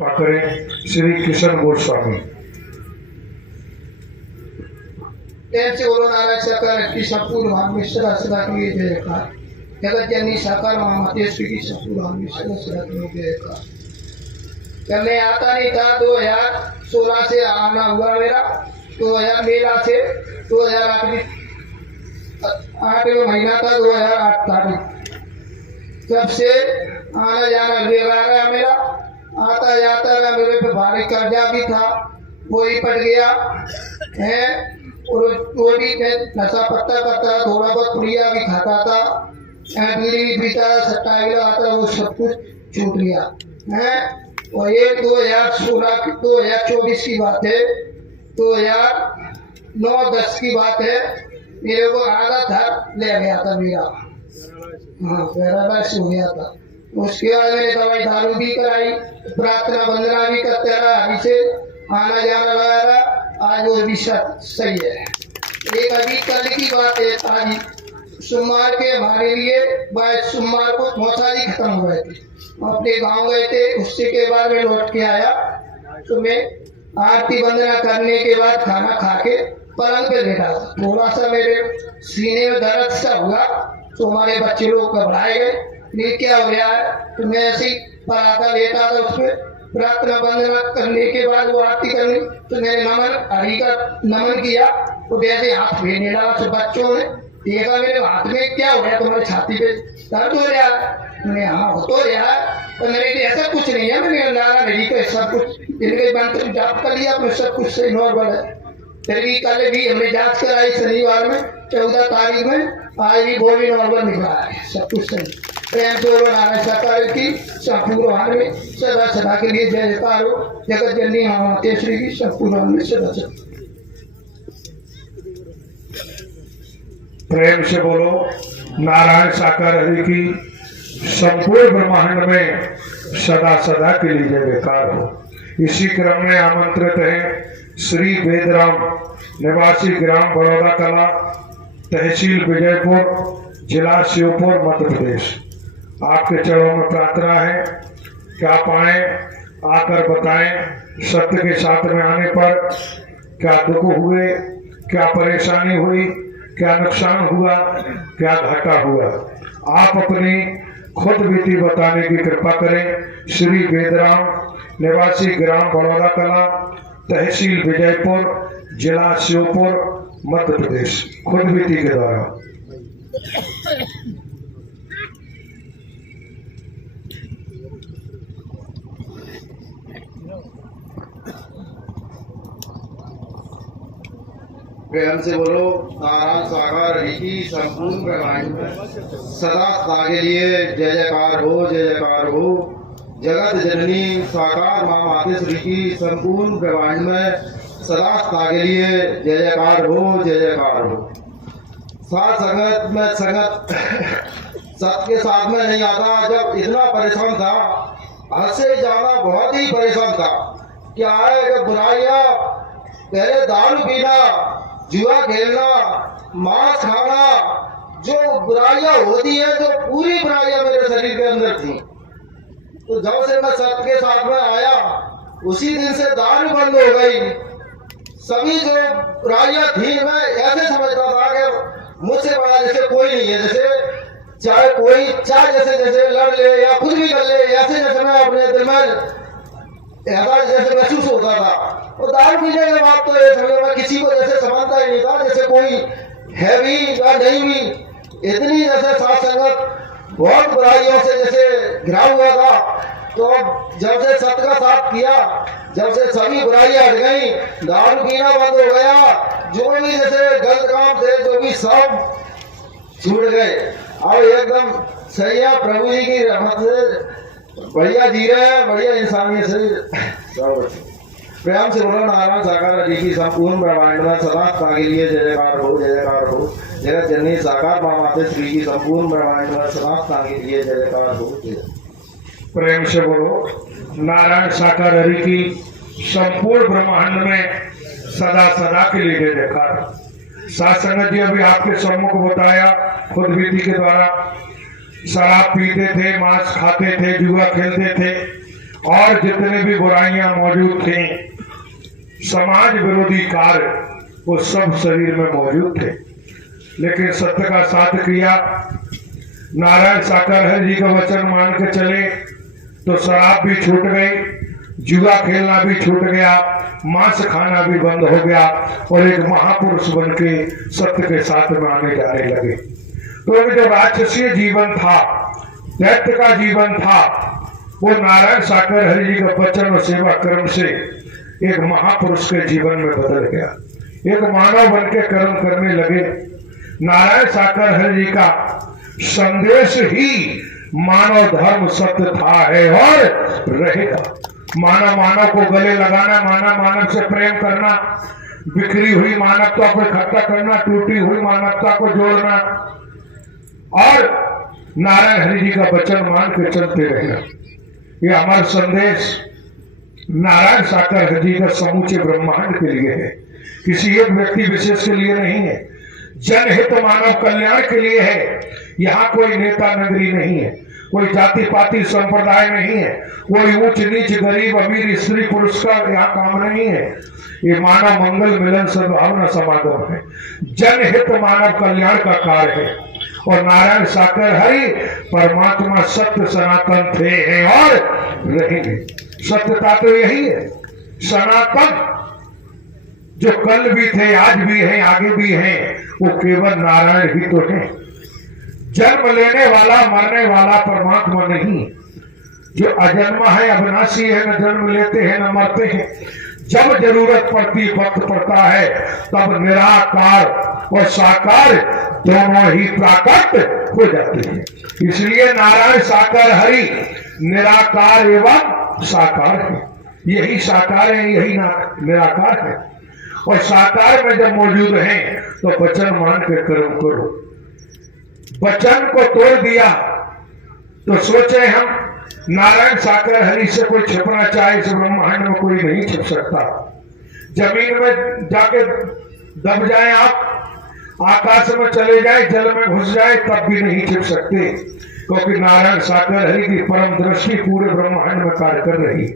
पाकरे श्री किशन गोस्वामी। त्यांचे बोलून नारायण साकार की संपूर्ण महामेश्वर सदा की जयकार जगत जननी साकार माते श्री की संपूर्ण महामेश्वर सदा की जयकार। जब मैं आता नहीं था 2016 से आना हुआ मेरा 2000 मेला से 2008 महीना था 2008 तारीख जब से आना जाना बेकार है मेरा। आता जाता रहा, मेरे पे भारी कर्जा भी था वो ही पड़ गया है और वो भी नशा पत्ता करता था, थोड़ा बहुत पुड़िया भी खाता था, बीड़ी भी पीता था, सट्टा भी लगाता, वो सब कुछ छूट गया है। और ये 2024 की बात है, 2009-10 की बात है। मेरे को आधा था ले गया था मेरा, हाँ पैरालाइज हो गया था। उसके बाद मैंने दवाई दारू भी कराई, प्रार्थना वंदना भी करते रहा, अभी से आना जाना लगा रहा। आज वो भी सही है। एक अभी कल की बात है, आज सोमवार के हमारे लिए 22 सोमवार को मौसारी खत्म हो गए थे, अपने गांव गए थे। उससे के बाद मैं लौट के आया तो मैं आरती वंदना करने के बाद खाना खा के पलंग पे बैठा था। थोड़ा सा मेरे सीने में दर्द सा हुआ तो हमारे बच्चे लोग घबराए गए, ये क्या हो गया है। तो मैं ऐसे ही पराठा लेता था, उसमें प्रार्थना वंदना करने के बाद वो आरती करनी तो मैंने नमन हरि का नमन किया तो वैसे हाथ फेरने लगा। तो बच्चों ने देखा मेरे हाथ में क्या हो गया, तुम्हारी छाती पे दर्द हो रहा है। मैंने हाँ हो तो रहा है, तो मेरे लिए ऐसा कुछ नहीं है। मैंने नारा नहीं तो सब कुछ इनके मंत्र जाप कर लिया, अपने सब कुछ सही नॉर्मल है। फिर भी कल भी हमने जांच कराई शनिवार में 14 तारीख में, आज भी वो भी नॉर्मल निकला है, सब कुछ सही। प्रेम से बोलो नारायण साकार की संपूर्ण में सदा सदा के लिए जय जयकार हो। जगत जननी माते श्री की संपूर्ण में सदा सदा। प्रेम से बोलो नारायण साकार हरि की संपूर्ण ब्रह्मांड में सदा सदा के लिए जय जयकार हो। इसी क्रम में आमंत्रित है श्री वेदराम निवासी ग्राम बड़ौदा कला, तहसील विजयपुर, जिला श्योपुर, मध्य प्रदेश। आपके चरणों में प्रार्थना है कि आप आए, आकर बताएं सत्य के साथ में आने पर क्या दुख हुए, क्या परेशानी हुई, क्या नुकसान हुआ, क्या घाटा हुआ। आप अपनी खुद बीती बताने की कृपा करें। श्री वेदराम निवासी ग्राम बड़ौदा कला, तहसील विजयपुर, जिला श्योपुर, मध्य प्रदेश। खुद बीती के द्वारा। प्रेम से बोलो नारायण साकार हरि की संपूर्ण ब्रह्मांड में सदा सदा के लिए जय जयकार हो, जय जयकार हो। जगत जननी साकार माँ माते श्री की संपूर्ण ब्रह्मांड में सदा सदा के लिए जय जयकार हो, जय जयकार हो। साथ संगत में संगत सत्य के साथ में नहीं आता। जब इतना परेशान था, हद से ज्यादा बहुत ही परेशान था। क्या है कि बुराइयां, पहले दारू पीना, जुआ खेलना, मांस खाना, जो बुराइयां होती है, जो पूरी बुराइयां मेरे शरीर के अंदर थी। तो जब से मैं सत्य के साथ में आया, उसी दिन से दारू बंद हो गई। सभी जो बुराइयां थी, मैं ऐसे समझता था कि मुझसे बड़ा जैसे कोई नहीं है। जैसे चाहे कोई चाहे जैसे लड़ ले या कुछ भी कर ले, ऐसे जैसे मैं अपने दिल में ऐसा जैसे महसूस होता था। और दारू पीने के बाद तो ये समझ में किसी को जैसे समझता ही नहीं था, जैसे कोई है भी या नहीं भी। इतनी जैसे साथ संगत बहुत बुराइयों से जैसे घिरा हुआ था। तो अब जब से सत्य का साथ किया, जब से सभी बुराइयां हट गई, दारू पीना बंद हो गया, जो भी जैसे गलत काम थे जो भी सब छूट गए। अब एकदम सही है, प्रभु जी की रहमत से बढ़िया जी रहे हैं, बढ़िया इंसानियत से। प्रेम से बोलो नारायण साकार हरि की संपूर्ण ब्रह्मांड में सदा सदा के लिए जय जयकार हो, जय जयकार हो। जगत जननी साकार माँ माते श्री की संपूर्ण ब्रह्मांड में सदा सदा के लिए जय जयकार हो। प्रेम से बोलो नारायण साकार हरि की संपूर्ण ब्रह्मांड में सदा सदा के लिए जय जयकार। साथ संगत जी अभी आपके सम्मुख बताया खुद बीती के द्वारा, शराब पीते थे, मांस खाते थे, जुआ खेलते थे और जितने भी बुराइयां मौजूद थी, समाज विरोधी कार्य, वो सब शरीर में मौजूद थे। लेकिन सत्य का साथ किया, नारायण साकर जी का वचन मान के चले तो शराब भी छूट गई, जुआ खेलना भी छूट गया, मांस खाना भी बंद हो गया और एक महापुरुष बन के सत्य के साथ में आने जाने लगे। तो जो राक्षसीय जीवन था, दैत्य का जीवन था, वो नारायण साकर हरि जी का वचन और सेवा कर्म से एक महापुरुष के जीवन में बदल गया। एक मानव बन के कर्म करने लगे। नारायण साकर हरि जी का संदेश ही मानव धर्म सत्य था, है और रहेगा। मानव मानव को गले लगाना, मानव मानव से प्रेम करना, बिखरी हुई मानवता को इकट्ठा करना, टूटी हुई मानवता को जोड़ना और नारायण हरि जी का वचन मान के चलते रहना, ये हमारा संदेश नारायण साकर हरि जी का समूचे ब्रह्मांड के लिए है, किसी एक व्यक्ति विशेष के लिए नहीं है। जनहित मानव कल्याण के लिए है। यहाँ कोई नेता नगरी नहीं है, कोई जाति पाति संप्रदाय नहीं है, कोई ऊंच नीच गरीब अमीर स्त्री पुरुष का यहाँ काम नहीं है। ये मानव मंगल मिलन सद्भावना समागम है, जनहित मानव कल्याण का कार्य है। और नारायण साकर हरि परमात्मा सत्य सनातन थे, हैं और रहेंगे। सत्यता तो यही है, सनातन जो कल भी थे, आज भी हैं, आगे भी हैं, वो केवल नारायण ही तो है। जन्म लेने वाला मरने वाला परमात्मा नहीं, जो अजन्मा है, अविनाशी है, न जन्म लेते हैं न मरते हैं। जब जरूरत पड़ती, वक्त पड़ता है, तब निराकार और साकार दोनों ही प्राकट हो जाते हैं। इसलिए नारायण साकर हरि निराकार एवं साकार है। यही साकार है, यही निराकार है। और साकार में जब मौजूद हैं तो वचन मान के कर्म करो। वचन को तोड़ दिया तो सोचे हम नारायण साकर हरि से कोई छिपना चाहे, इस ब्रह्मांड में कोई नहीं छिप सकता। जमीन में जाके दब जाए आप, आकाश में चले जाए, जल में घुस जाए, तब भी नहीं छिप सकते, क्योंकि नारायण साकर हरि की परम दृष्टि पूरे ब्रह्मांड में कार्य कर रही।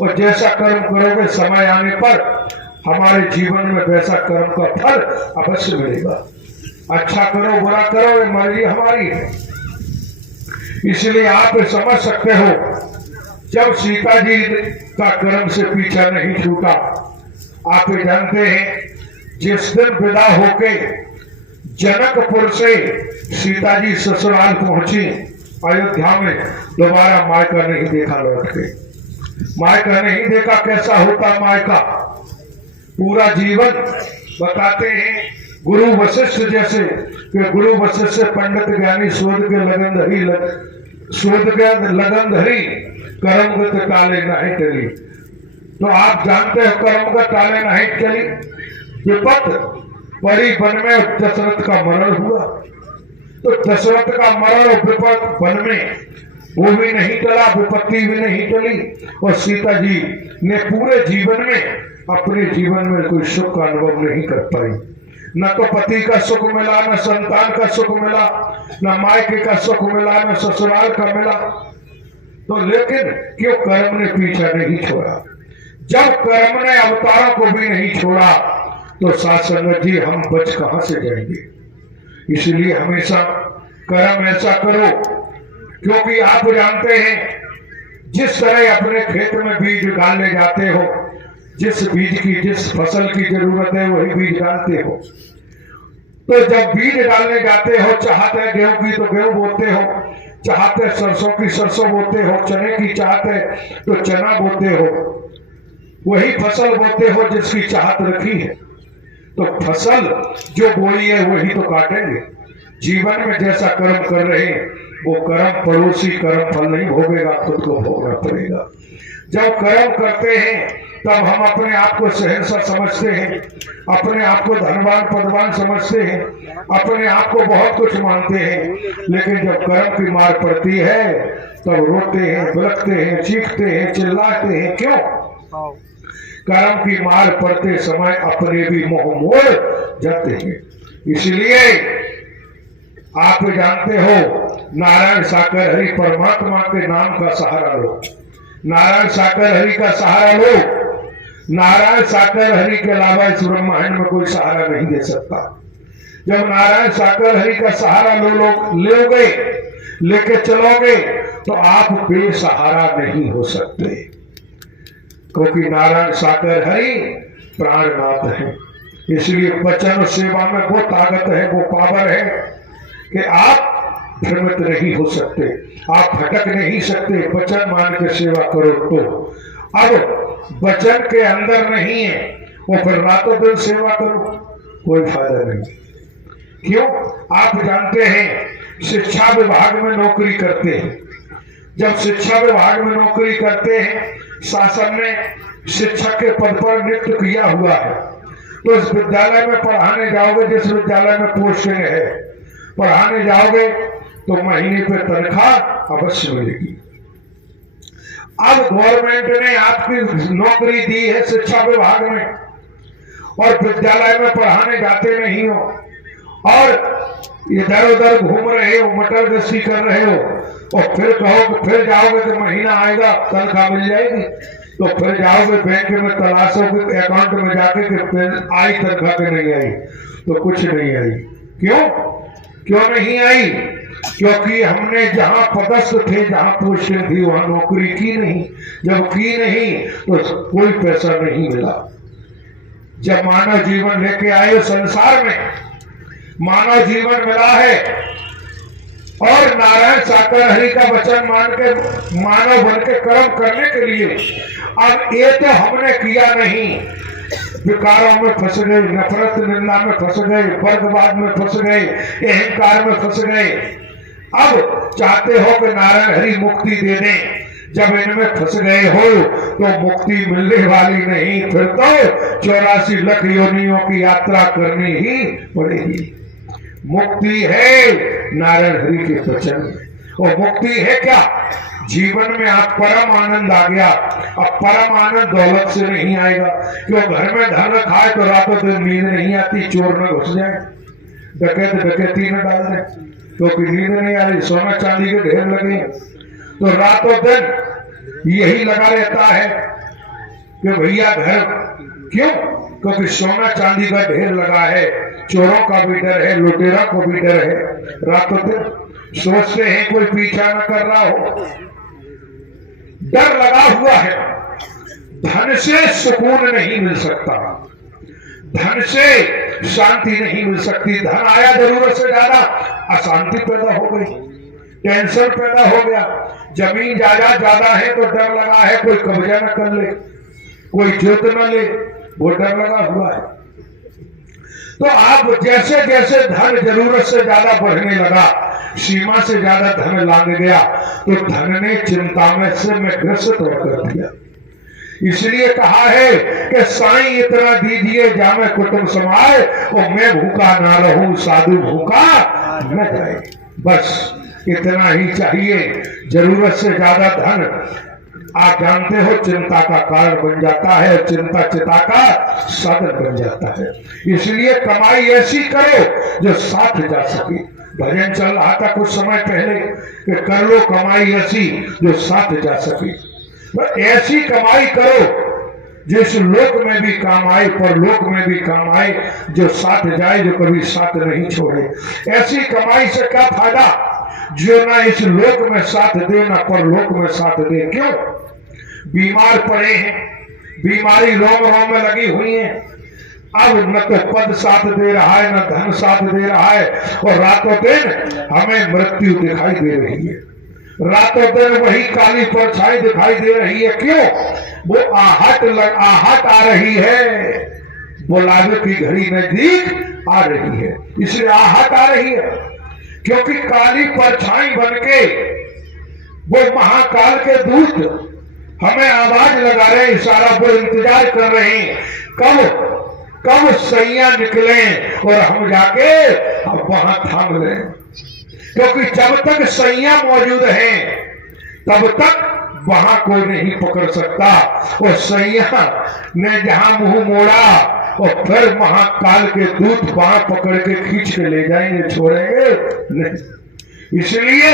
और जैसा कर्म करोगे, समय आने पर हमारे जीवन में वैसा कर्म का फल अवश्य मिलेगा। अच्छा करो बुरा करो, ये मर्जी हमारी है। इसलिए आप समझ सकते हो, जब सीता जी का कर्म से पीछा नहीं छूटा, आप जानते हैं जिस दिन विदा होके जनकपुर से सीता जी ससुराल पहुंची अयोध्या में, दोबारा मायका नहीं देखा लौट के। मायका नहीं देखा, कैसा होता मायका। पूरा जीवन बताते हैं गुरु वशिष्ठ जैसे, कि गुरु वशिष्ठ से पंडित ज्ञानी शोध के लगन धरी, शोध के लगन धरी, कर्मगत टाले नहीं टली। तो आप जानते हो कर्मगत टाले नहीं टली। विपत पड़ी वन में, दशरथ का मरण हुआ, तो दशरथ का मरण और विपत वन में, वो भी नहीं टला, विपत्ति भी नहीं टली। और सीता जी ने पूरे जीवन में, अपने जीवन में कोई सुख का अनुभव नहीं कर पाई। न तो पति का सुख मिला, न संतान का सुख मिला, न मायके का सुख मिला, न ससुराल का मिला। तो लेकिन क्यों कर्म ने पीछा नहीं छोड़ा। जब कर्म ने अवतारों को भी नहीं छोड़ा, तो साथ संगत जी हम बच कहां से जाएंगे। इसलिए हमेशा कर्म ऐसा करो, क्योंकि आप जानते हैं जिस तरह अपने खेत में बीज डालने जाते हो, जिस बीज की, जिस फसल की जरूरत है वही बीज डालते हो। तो जब बीज डालने जाते हो, चाहते गेहूं की तो गेहूं बोते हो, चाहते सरसों की सरसों बोते हो, चने की चाहते तो चना बोते हो, वही फसल बोते हो जिसकी चाहत रखी है। तो फसल जो बोई है वही तो काटेंगे। जीवन में जैसा कर्म कर रहे हैं, वो कर्म पड़ोसी कर्म फल नहीं भोगेगा, खुद को भोगना पड़ेगा। जब कर्म करते हैं तब हम अपने आप को सहनसा समझते हैं, अपने आप को धनवान पदवान समझते हैं, अपने आप को बहुत कुछ मानते हैं। लेकिन जब कर्म की मार पड़ती है तब रोते हैं, बिलखते हैं, चीखते हैं, चिल्लाते हैं। क्यों? कर्म की मार पड़ते समय अपने भी मोह मोड़ जाते हैं। इसलिए आप जानते हो, नारायण साकर हरि परमात्मा के नाम का सहारा लो। नारायण साकर हरि का सहारा लो। नारायण साकर हरि के अलावा इस ब्रह्मांड में कोई सहारा नहीं दे सकता। जब नारायण साकर हरि का सहारा लोगे, लेके चलोगे, तो आप बेसहारा नहीं हो सकते, क्योंकि नारायण साकर हरि प्राणनाथ है। इसलिए वचन और सेवा में वो ताकत है, वो पावर है कि आप भ्रमित नहीं हो सकते, आप भटक नहीं सकते। वचन मान के सेवा करो तो। अब वचन के अंदर नहीं है, वो फिर रातों दिन सेवा करो, कोई फायदा नहीं। क्यों? आप जानते हैं शिक्षा विभाग में नौकरी करते हैं। जब शिक्षा विभाग में नौकरी करते हैं, शासन ने शिक्षक के पद पर नियुक्त किया हुआ है, तो इस विद्यालय में पढ़ाने जाओगे, जिस विद्यालय में पोस्टिंग है, पढ़ाने जाओगे तो महीने पे तनख्वाह अवश्य मिलेगी। अब गवर्नमेंट ने आपकी नौकरी दी है शिक्षा विभाग में, और विद्यालय में पढ़ाने जाते नहीं हो, और इधर उधर घूम रहे हो, मटर गश्ती कर रहे हो, और फिर कहो, फिर जाओगे तो महीना आएगा तनख्वाह मिल जाएगी, तो फिर जाओगे बैंक में तलाशोगे अकाउंट में जाके कि आई तनख्वाह के नहीं आई, तो कुछ नहीं आई। क्यों नहीं आई? क्योंकि हमने जहां पदस्थ थे, जहां पोस्टिंग थी, वहां नौकरी की नहीं। जब की नहीं तो कोई पैसा नहीं मिला। जब मानव जीवन लेके आए संसार में, मानव जीवन मिला है, और नारायण साकर हरि का वचन मान के मानव बन के कर्म करने के लिए, अब ये तो हमने किया नहीं, विकारों में फंस गए, नफरत निंदा में फंस गए, वर्गवाद में फंस गए, अहंकार में फंस गए। अब चाहते हो कि नारायण हरि मुक्ति दे दें। जब इनमें फंस गए हो तो मुक्ति मिलने वाली नहीं, फिर तो 84 लाख योनियों की यात्रा करनी ही पड़ेगी। मुक्ति है नारायण हरि के वचन में। और मुक्ति है क्या? जीवन में आप परम आनंद आ गया। अब परम आनंद दौलत से नहीं आएगा, क्यों? घर में धन रखा है तो रातों दिन नींद नहीं आती, चोर न घुस जाए, डकैत डकैती में डाल दे, क्योंकि नींद नहीं आ रही, सोना चांदी के ढेर लगे, तो रातों दिन यही लगा रहता है कि भैया घर, क्यों? क्योंकि सोना चांदी का ढेर लगा है, चोरों का भी डर है, लुटेरा को भी डर है। रातों दिन सोचते हैं कोई पीछा न कर रहा हो, डर लगा हुआ है। धन से सुकून नहीं मिल सकता, धन से शांति नहीं मिल सकती। धन आया जरूरत से ज्यादा, अशांति पैदा हो गई, टेंशन पैदा हो गया। जमीन जायदाद ज्यादा है तो डर लगा है कोई कब्जा न कर ले, कोई जोत न ले, वो डर लगा हुआ है। तो आप जैसे जैसे धन जरूरत से ज्यादा बढ़ने लगा, सीमा से ज्यादा धन लांग गया, तो धन ने चिंता में से में ग्रसित कर दिया। इसलिए कहा है कि साईं इतना दीजिए जामे कुटुंब समाए, और मैं भूखा ना रहूं साधु भूखा न जाए। बस इतना ही चाहिए। जरूरत से ज्यादा धन आप जानते हो चिंता का कारण बन जाता है, चिंता चिता का साधन बन जाता है। इसलिए कमाई ऐसी करो जो साथ जा सके। भजन चल रहा था कुछ समय पहले कि कर लो कमाई ऐसी जो साथ जा सके। ऐसी कमाई करो जिस लोक में भी काम आए, पर लोक में भी काम आए, जो साथ जाए, जो कभी साथ नहीं छोड़े। ऐसी कमाई से क्या फायदा जो ना इस लोक में साथ दे ना पर लोक में साथ दे। क्यों? बीमार पड़े हैं, बीमारी रोम रोम में लगी हुई है। अब न तो पद साथ दे रहा है, न धन साथ दे रहा है, और रातों दिन हमें मृत्यु दिखाई दे रही है। रातों दिन वही काली परछाई दिखाई दे रही है। क्यों? वो आहट आ रही है, बुलावे की घड़ी नजदीक आ रही है, इसलिए आहट आ रही है। क्योंकि काली परछाई बनके वो महाकाल के दूत हमें आवाज लगा रहे, इशारा वो इंतजार कर रहे हैं कब सैया निकले और हम जाके अब वहां थाम लें। क्योंकि जब तक सैया मौजूद है तब तक वहां कोई नहीं पकड़ सकता। और सैया ने जहां मुंह मोड़ा और फिर महाकाल के दूत वहां पकड़ के खींच के ले जाएंगे, छोड़ेंगे नहीं। इसलिए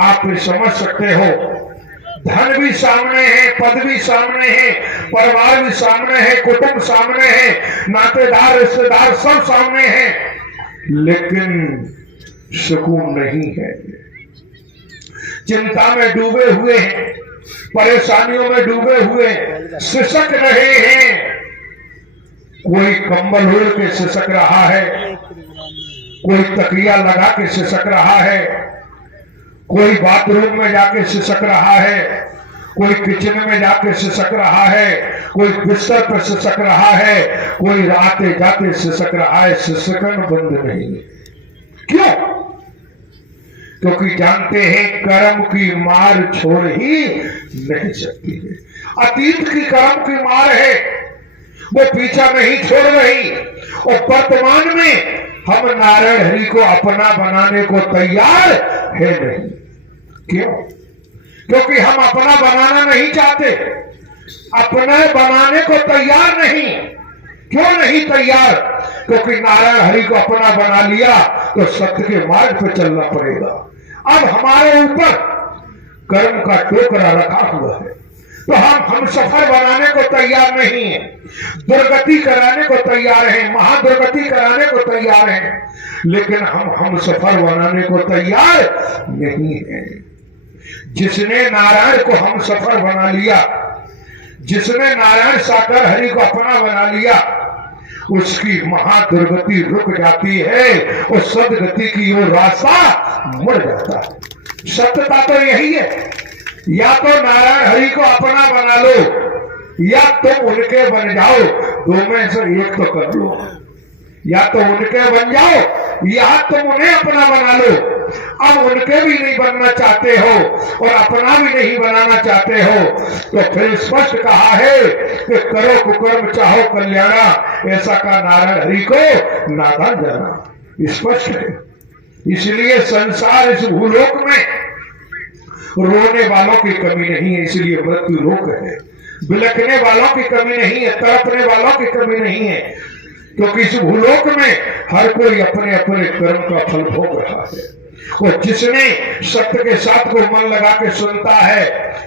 आप समझ सकते हो धन भी सामने है, पद भी सामने है, परिवार भी सामने है, कुटुंब सामने है, नातेदार रिश्तेदार सब सामने हैं, लेकिन सुकून नहीं है। चिंता में डूबे हुए हैं, परेशानियों में डूबे हुए, सिसक रहे हैं। कोई कंबल ओढ़ के सिसक रहा है, कोई तकिया लगा के सिसक रहा है, कोई बाथरूम में जाके सिसक रहा है, कोई किचन में जाके सिसक रहा है, कोई बिस्तर पर सिसक रहा है, कोई आते जाते सिसक रहा है। सिसकन बंद नहीं है। क्यों? क्योंकि जानते हैं कर्म की मार छोड़ ही नहीं सकती है। अतीत की कर्म की मार है, वो पीछा नहीं छोड़ रही, और वर्तमान में हम नारायण हरि को अपना बनाने को तैयार है नहीं। क्यों? क्योंकि हम अपना बनाना नहीं चाहते, अपना बनाने को तैयार नहीं। क्यों नहीं तैयार? क्योंकि नारायण हरि को अपना बना लिया तो सत्य के मार्ग पर चलना पड़ेगा। अब हमारे ऊपर कर्म का टोकरा रखा हुआ है, तो हम सफर बनाने को तैयार नहीं है, दुर्गति कराने को तैयार है, महादुर्गति कराने को तैयार है, लेकिन हम सफर बनाने को तैयार नहीं है। जिसने नारायण को हम सफर बना लिया, जिसने नारायण साकार हरि को अपना बना लिया, उसकी महादुर्गति रुक जाती है और सदगति की ओर रास्ता मुड़ जाता है। सत्यता तो यही है, या तो नारायण हरि को अपना बना लो, या तुम उनके बन जाओ। दो में से एक तो कर लो, या तो उनके बन जाओ या तुम उन्हें अपना बना लो। अब उनके भी नहीं बनना चाहते हो और अपना भी नहीं बनाना चाहते हो, तो फिर स्पष्ट कहा है कि करो कुकर्म चाहो कल्याणा, ऐसा का नारायण हरि को नादान जाना। स्पष्ट है। इसलिए संसार इस भूलोक में रोने वालों की कमी नहीं है, इसलिए मृत्यु लोक है। बिलखने वालों की कमी नहीं है, तड़पने वालों की कमी नहीं है, क्योंकि इस भूलोक में हर कोई अपने अपने कर्म का फल भोग रहा है। और जिसने सत्य के साथ को मन लगा के सुनता है,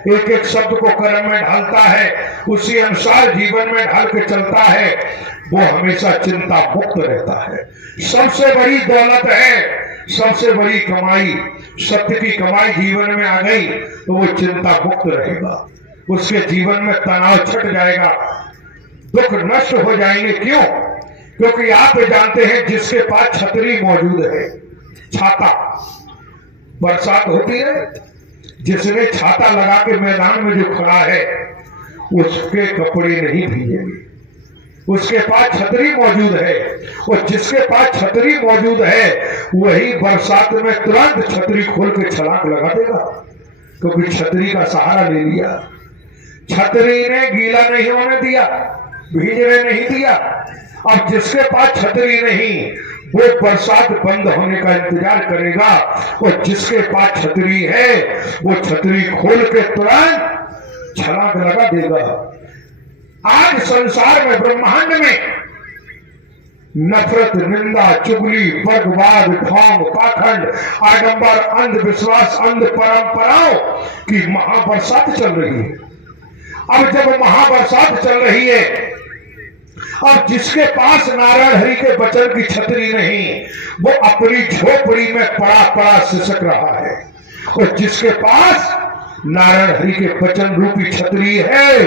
एक एक शब्द को कर्म में ढालता है, उसी अनुसार जीवन में ढाल के चलता है, वो हमेशा चिंता मुक्त रहता है। सबसे बड़ी दौलत है, सबसे बड़ी कमाई, सत्य की कमाई जीवन में आ गई तो वो चिंता मुक्त रहेगा, उसके जीवन में तनाव छट जाएगा, दुख नष्ट हो जाएंगे। क्यों? क्योंकि आप जानते हैं जिसके पास छतरी मौजूद है, छाता, बरसात होती है, जिसने छाता लगा के मैदान में जो खड़ा है उसके कपड़े नहीं भीगेंगे, उसके पास छतरी मौजूद है। और जिसके पास छतरी मौजूद है वही बरसात में तुरंत छतरी खोल के छलांग लगा देगा, क्योंकि छतरी का सहारा ले लिया। छतरी ने गीला नहीं होने दिया, भीजने नहीं दिया। अब जिसके पास छतरी नहीं वो बरसात बंद होने का इंतजार करेगा, और जिसके पास छतरी है वो छतरी खोल के तुरंत छलांग लगा देगा। आज संसार में, ब्रह्मांड में नफरत, निंदा, चुगली, वर्गवाद, ढोंग, पाखंड, आडंबर, अंधविश्वास, अंध परंपराओं की महाबरसात चल रही है। अब जब महाबरसात चल रही है, अब जिसके पास नारायण हरि के वचन की छतरी नहीं वो अपनी झोपड़ी में पड़ा पड़ा सिसक रहा है, और जिसके पास नारायण हरि के वचन रूपी छतरी है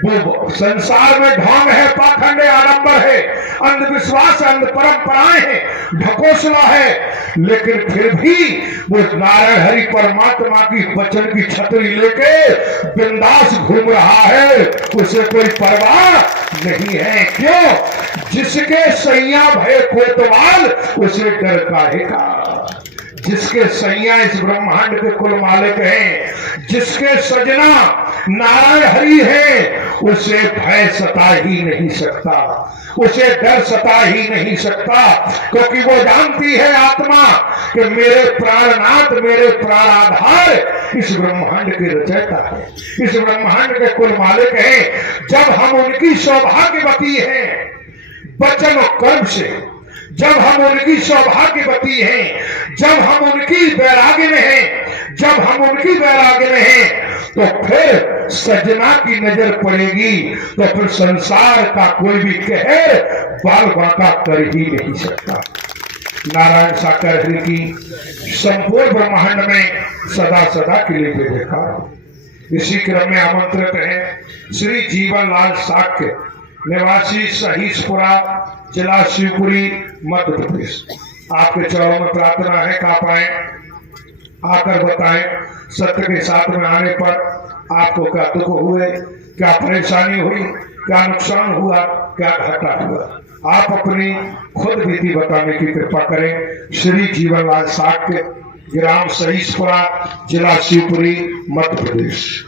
वो संसार में ढोंग है, पाखंड है, आडंबर है, अंधविश्वास, अंध परंपराएं हैं, ढकोसला है, लेकिन फिर भी वो नारायण हरि परमात्मा की वचन की छतरी लेके बिंदास घूम रहा है, उसे कोई परवाह नहीं है। क्यों? जिसके सैया भय कोतवाल उसे डर काहे का। जिसके सैया इस ब्रह्मांड के कुल मालिक हैं, जिसके सजना नारायण हरि है, उसे भय सता ही नहीं सकता, उसे डर सता ही नहीं सकता, क्योंकि वो जानती है आत्मा कि मेरे प्राणनाथ, मेरे प्राणाधार इस ब्रह्मांड के रचयिता है, इस ब्रह्मांड के कुल मालिक हैं। जब हम उनकी सौभाग्यवती हैं वचन और कर्म से, जब हम उनकी सौभाग्यवती हैं, जब हम उनकी वैराग्य में हैं, जब हम उनकी वैराग्य में हैं, तो फिर सजना की नजर पड़ेगी, तो फिर संसार का कोई भी कहर बाल बांका कर ही नहीं सकता। नारायण साकार हरि की संपूर्ण ब्रह्मांड में सदा सदा के लिए जय जयकार। इसी क्रम में आमंत्रित है श्री जीवनलाल साक्य, निवासी सहीसपुरा, जिला शिवपुरी, मध्य प्रदेश। आपके चरणों में प्रार्थना है कि आप आए, आकर बताएं सत्य के साथ में आने पर आपको क्या दुख हुए, क्या परेशानी हुई, क्या नुकसान हुआ, क्या घाटा हुआ। आप अपनी खुद विधि बताने की कृपा करें। श्री जीवनलाल साक्य, ग्राम सहीसपुरा, जिला शिवपुरी, मध्य प्रदेश।